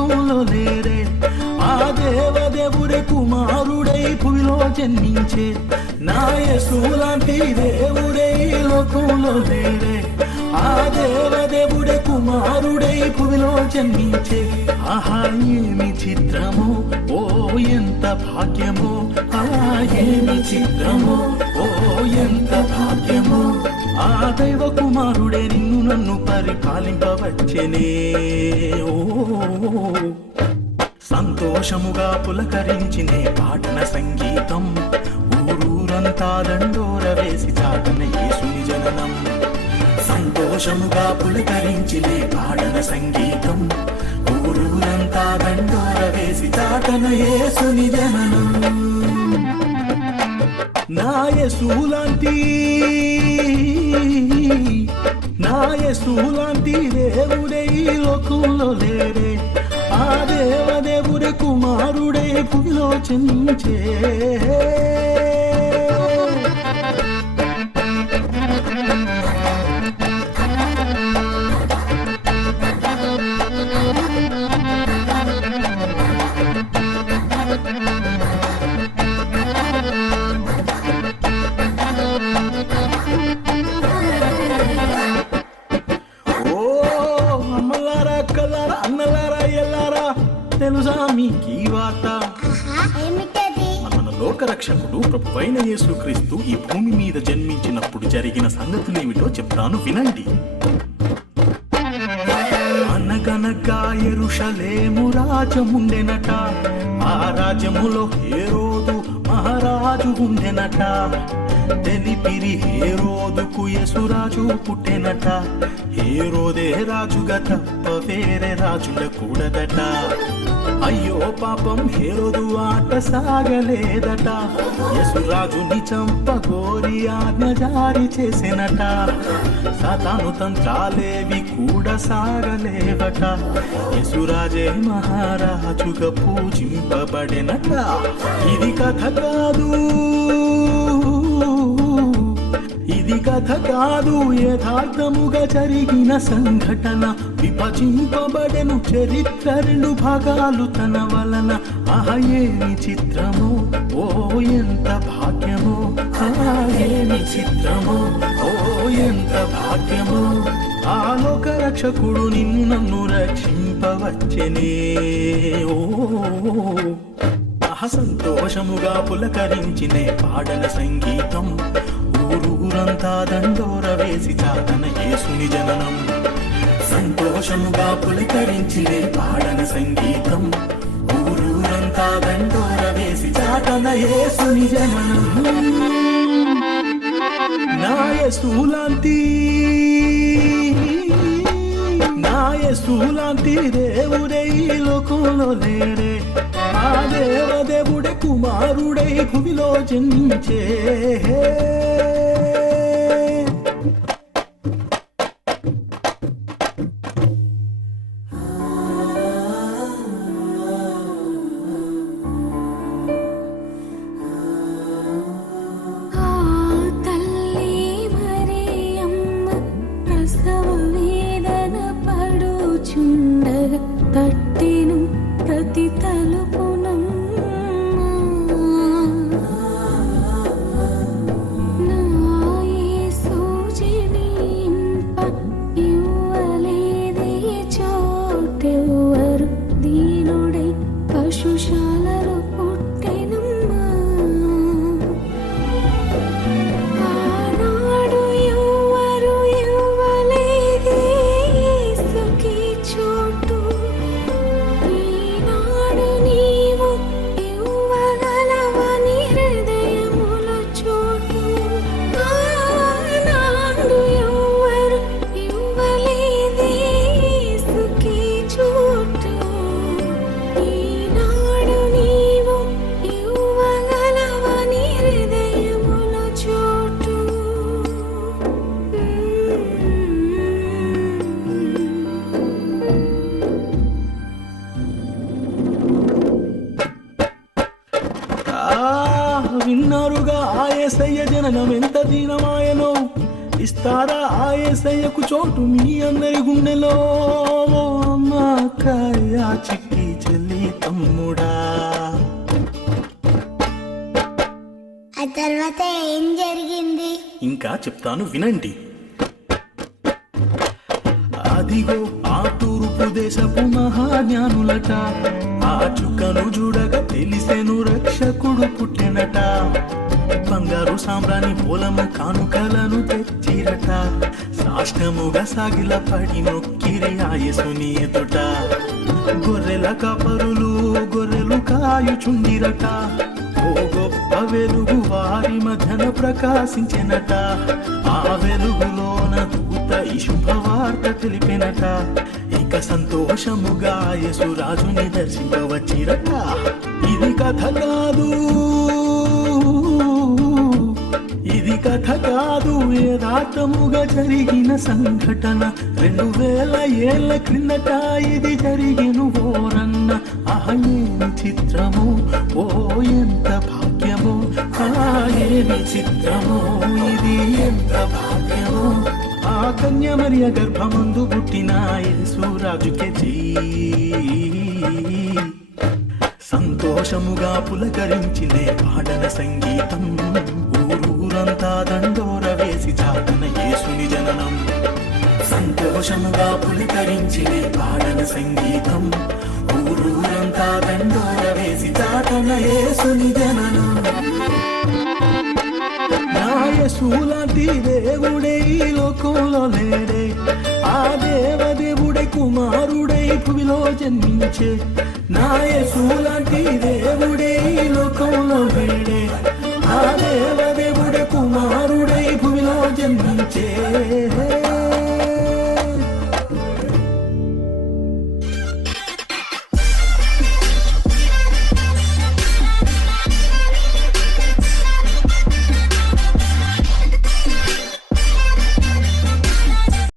లోకంలో లేరే, ఆ దేవదేవుడే కుమారుడై భూమిలో జన్మించే. నా యేసు లాంటి దేవుడే ఈ లోకంలో లేరే, ఆ దేవదేవుడే కుమారుడై భూమిలో జన్మించే. ఆహా ఏమి చిత్రమో, ఓ ఎంత భాగ్యమో, ఏమి చిత్రమో, ఓ ఎంత భాగ్యమో. ఆ దైవ కుమారుడే నిన్ను నన్ను పరిపాలింపవచ్చెనే. ఓ సంతోషముగా పులకరించినే పాటన సంగీతం, ఊరూరంతా దండోర వేసి చాటన యేసుని జననం. సంతోషముగా పులకరించినే పాటన సంగీతం, ఊరూరంతా దండోర వేసి చాటన యేసుని జననం. నా యేసు లాంటి, నా యేసు లాంటి దేవుడే ఈ లోకంలో లేరే, ఆ దేవదేవుడే కుమారుడే భూమిలో జన్మించే. తెలుసా మీకీ వార్త? మన లోకరక్షకుడు ప్రభువైన యేసుక్రీస్తు ఈ భూమి మీద జన్మించినప్పుడు జరిగిన సంగతులేమిటో చెప్తాను వినండి. అనగనగా యెరూషలేము రాజ్యముండెనట, ఆ రాజ్యములో హేరోదు మహారాజు ఉండెనట. తెలిపిరి హేరోదుకు యేసురాజు పుట్టెనట, హేరోదే రాజుగా తప్ప వేరే రాజుల కూడదట. అయ్యో పాపం హేరోదు ఆట సాగలేదట, యేసురాజుని చంపగోరి ఆజ్ఞ జారీ చేసెనట. సాతాను తంత్రాలేవి కూడా సాగలేవట, యేసురాజే మహారాజుగా పూజింపబడెనట. ఇది కథ కాదు, ఇది కథ కాదు, యథార్థముగా జరిగిన సంఘటన. విభజింపబడెను చరిత్ర రెండు భాగాలు తన వలన. ఏమి చిత్రమో, ఓ ఎంత భాగ్యమో, ఏమి చిత్రమో, ఓ ఎంత భాగ్యమో. ఆ లోక రక్షకుడు నిన్ను నన్ను రక్షింపవచ్చెనే. ఓ సంతోషముగా పులకరించినే పాడన సంగీతం, ఊరూరంతా దండోర వేసి చాటన యేసుని జననం. సంతోషముగా పులకరించినే పాడన సంగీతం, ఊరూరంతా దండోర వేసి చాటన యేసుని జననం. నా యేసు లాంటి, నా యేసు లాంటి దేవుడే ఈ లోకంలో లేరే, ఆ దేవదేవుడే కుమారుడై భూమిలో జన్మించే. తట్టిను ప్రతి తలుపునమ్మ, నా యేసు జనింప ఇవ్వలేదే చోటెవ్వరు, దీనుడై పశుశాలలో పుట్టెనమ్మా. ఆనాడు ఎవ్వరు ఇవ్వలేదే యేసుకి చోటు, విన్నారుగా ఆ యేసయ్య జననం ఎంత దీనమాయనో. ఇస్తారా ఆ యేసయ్యకు చోటు మీ అందరి గుండెలో? అమ్మ కాయ చిక్కి తమ్ముడా. ఆ తర్వాత ఏం జరిగింది? ఇంకా చెప్తాను వినండి. అదిగో ఆ తూర్పు దేశపు మహాజ్ఞానులట, ఆ చుక్కను చూడగా తెలిసెను రక్షకుడు పుట్టెనట. బంగారు సాంబ్రాణి మూలము కానుకలను తెచ్చిరట, సాష్టముగా సాగిల పడి నొక్కిరి ఆ యేసుని ఎదుట. గొర్రెల కాపరులు గొర్రెలు కాయుచుండిరట, ఓ గొప్ప వెలుగు వారి మధ్యన ప్రకాశించెనట. ఆ వెలుగులోన దూత ఈ శుభవార్త తెలిపెనట, ఇక సంతోషముగా యేసురాజుని దర్శింపవచ్చిరట. ఇది కథ కాదు, ఇది కథ కాదు, యథార్థముగా జరిగిన సంఘటన. 2000 ఏళ్ల క్రిందట ఇది జరిగిను ఓరన్న. ఏమి చిత్రము, ఓ ఎంత భాగ్యము, ఏమి చిత్రము, ఇది ఎంత భాగ్యము. ఆ కన్య మరియ గర్భమందు పుట్టిన యేసురాజుకే సంతోషముగా పులకరించినే పాడన సంగీతం. ఊరూరంతా దండోర వేసి చాటన యేసుని జననం. సంతోషముగా పులకరించినే పాడన సంగీతం. ఊరూరంతా దండోర వేసి చాటన యేసుని జననం. నా యేసులాంటి దేవుడే ఈ లోకంలో లేడే, ఆ దేవదేవుడే కుమారుడై భూమిలో జన్మించే. నా యేసులాంటి దేవుడే ఈ లోకంలో లేడే, ఆ దేవ